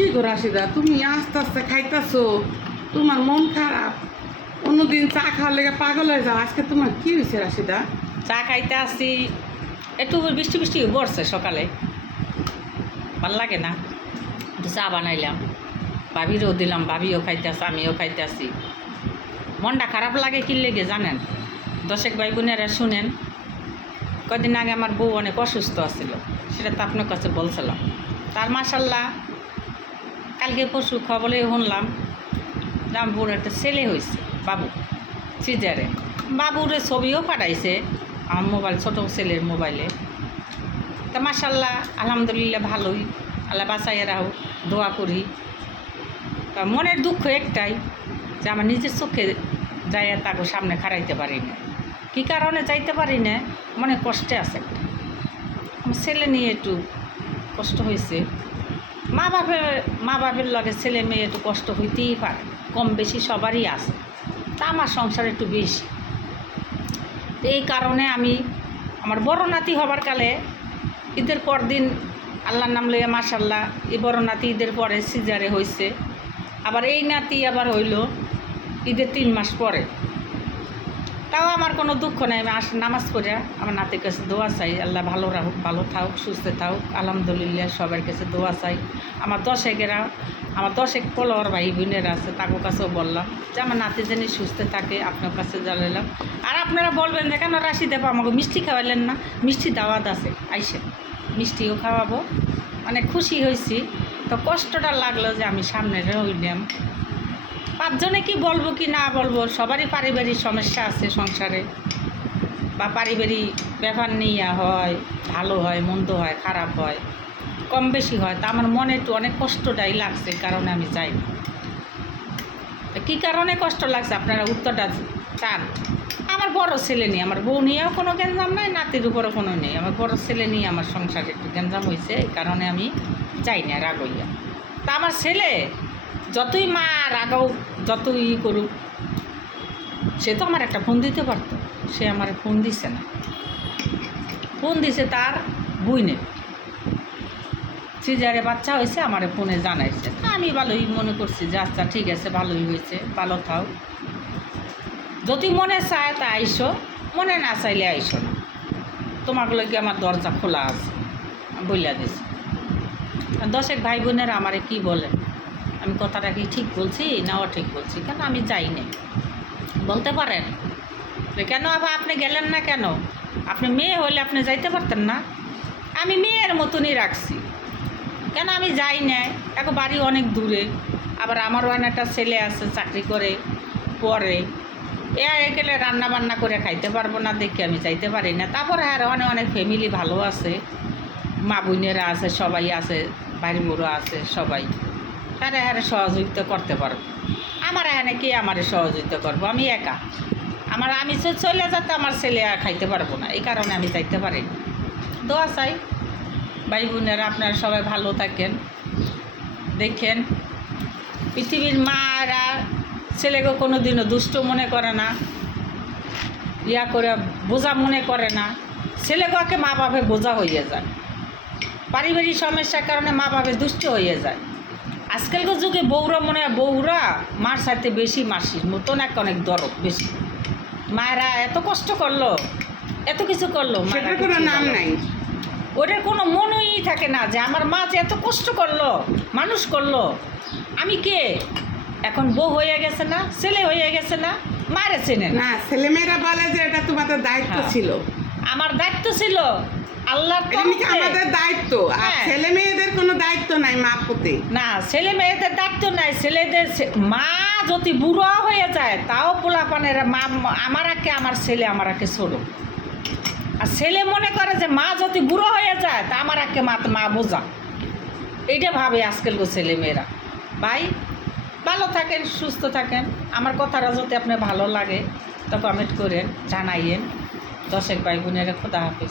কি গো রাশিদা, তুমি আস্তে আস্তে খাইতাছো, তোমার মন খারাপ। অন্যদিন চা খাওয়ার লেগে পাগল হয়ে যাও, আজকে তোমার কি হয়েছে রাশিদা? চা খাইতে আসছি একটু বৃষ্টি বৃষ্টি পড়ছে সকালে। ভালো লাগে না চা বানাইলাম। ভাবিরও দিলাম, ভাবিও খাইতে আসে আমিও খাইতে আসি মনটা খারাপ লাগে কি লেগে জানেন? দশেক ভাই বোনেরা শুনেন কদিন আগে আমার বউ অনেক অসুস্থ আছিল, সেটা তো আপনার কাছে বলছিলাম। তার মাসাল্লাহ কালকে পরশু খবরে শুনলাম, রামপুর একটা ছেলে হয়েছে, বাবু সিজারে বাবুরে ছবিও পাঠাইছে, আমার মোবাইল, ছোটো ছেলের মোবাইলে। তা মাসাল্লাহ আলহামদুলিল্লাহ ভালোই। আল্লাহ বাঁচাইয়া রাহো দোয়া করি। তা মনের দুঃখ একটাই, যে আমার নিজের চোখে যাইয়া তাকে সামনে খাড়াইতে পারি না কী কারণে যাইতে পারি না মনে কষ্টে আছে। আমার ছেলে নিয়ে একটু কষ্ট হয়েছে। মা বাপের মা বাপের লগে ছেলে মেয়ে একটু কষ্ট হইতেই পারে, কম বেশি সবারই আছে। তা আমার সংসার একটু বেশি। এই কারণে আমি আমার বড় নাতি হবার কালে ঈদের পর দিন আল্লাহর নাম লইয়া মাসাল্লাহ এই বড় নাতি ঈদের পরে সিজারে হয়েছে আবার এই নাতি আবার হইল ঈদের তিন মাস পরে। তাও আমার কোনো দুঃখ নাই। আমি আস, নামাজ পড়ে আমার নাতির কাছে দোয়া চাই, আল্লাহ ভালো রাখুক, ভালো থাকুক, সুস্থ থাকুক। আলহামদুলিল্লাহ সবার কাছে দোয়া চাই। আমার দশেকেরা আমার দশেক পলোয়ার ভাই বোনেরা আছে তাদের কাছেও বললাম যে আমার নাতি জানি সুস্থ থাকে, আপনার কাছে জানালাম। আর আপনারা বলবেন যে কেন রাশি দেবো? আমাকে মিষ্টি খাওয়াইলেন না। মিষ্টি দাওয়াত আছে আইসে মিষ্টিও খাওয়াবো। মানে খুশি হয়েছি। তো কষ্টটা লাগল যে আমি সামনে রইলাম। পাঁচজনে কি বলব কি না বলব? সবারই পারিবারিক সমস্যা আছে সংসারে। বা পারিবারিক ব্যাপার নিয়ে হয়, ভালো হয়, মন্দ হয়, খারাপ হয়, কম বেশি হয়। তা আমার মনে একটু অনেক কষ্টটাই লাগছে কারণে আমি যাই কী কারণে কষ্ট লাগছে? আপনারা উত্তরটা চান। আমার বড় ছেলে নিয়ে আমার বউ নিয়েও কোনো গ্যাঞ্জাম নাই, নাতির উপরও কোনো নেই। আমার বড় ছেলে নিয়ে আমার সংসারে একটু গ্যাঞ্জাম হয়েছে এই কারণে আমি যাই না, রাগ হইয়া। তা আমার ছেলে যতই মা রাগাও, যতই ই করুক, সে তো আমার একটা ফোন দিতে পারতো। সে আমার ফোন দিছে না। ফোন দিছে তার বুইনে। সিজারে বাচ্চা হয়েছে আমার ফোনে জানাইছে। আমি ভালোই মনে করছি যে আচ্ছা ঠিক আছে, ভালোই হয়েছে ভালো থাও। যদি মনে চায় তা আইসো, মনে না চাইলে আইসো না। তোমাগুলো কি আমার দরজা খোলা আছে। বইলা দিছি। দশেক ভাই বোনেরা আমারে কি বলে? আমি কথাটা কি ঠিক বলছি না ও ঠিক বলছি? কেন আমি যাই নাই বলতে পারেন। কেন আবার আপনি গেলেন না কেন? আপনি মেয়ে হলে আপনি যাইতে পারতেন না। আমি মেয়ের মতনই রাখছি। কেন আমি যাই না? এখন বাড়ি অনেক দূরে। আবার আমারও একটা ছেলে আছে, চাকরি করে পরে এ গেলে রান্না বান্না করে খাইতে পারব না, দেখে আমি যাইতে পারি না। তারপরে আর অনেক অনেক ফ্যামিলি ভালো আছে। মা বোনেরা আছে, সবাই আছে বাড়ি মোড়ো আছে, সবাই। তারা এখানে সহযোগিতা করতে পারব আমার এখানে কে আমার সহযোগিতা করব? আমি একা। আমার আমি চলে যাতে আমার ছেলে খাইতে পারব না। এই কারণে আমি চাইতে পারি। দোয়া চাই। ভাই বোনেরা, আপনারা সবাই ভালো থাকেন। দেখেন, পৃথিবীর মারা ছেলেকে কোনো দিনও দুষ্ট মনে করে না, ইয়া করে বোঝা মনে করে না। ছেলেকে মা বাপে বোঝা হয়ে যায়। পারিবারিক সমস্যার কারণে মা বাপে দুষ্ট হয়ে যায়। আজকালকার যুগে বউরা মনে হয় বউরা মার সাথে বেশি মাসির মতন এক অনেক দরদ বেশি। মায়েরা এত কষ্ট করল এত কিছু করল সেটার কোনো নাম নাই। ওটার কোনো মনই থাকে না যে আমার মা যে এত কষ্ট করল মানুষ করল। আমি কে? এখন বউ হয়ে গেছে না ছেলে হয়ে গেছে না মারে চেনে না। না ছেলেমেয়েরা বলে যে এটা তোমাদের দায়িত্ব হ্যাঁ। ছিল। আমার দায়িত্ব ছিল আল্লাহর এটা নাকি তরফে- আমাদের দায়িত্ব। আর হ্যাঁ। ছেলে মেয়েদের কোনো দায়িত্ব নাই মা প্রতি না ছেলে মেয়েদের দায়িত্ব নাই। ছেলেদের মা যদি বুড়ো হয়ে যায় তাও পোলাপানের মা আমার আগে আমার ছেলে আমার আগে ছোট। আর ছেলে মনে করে যে মা যদি বুড়ো হয়ে যায় তা আমার আগে মা মা বোঝা। এইটা ভাবে আজকালকার ছেলে মেয়েরা। ভাই ভালো থাকেন সুস্থ থাকেন। আমার কথাটা যদি আপনার ভালো লাগে তো কমেন্ট করেন জানাইয়েন। দশেক ভাই বোনেরা খোদা হাফিজ।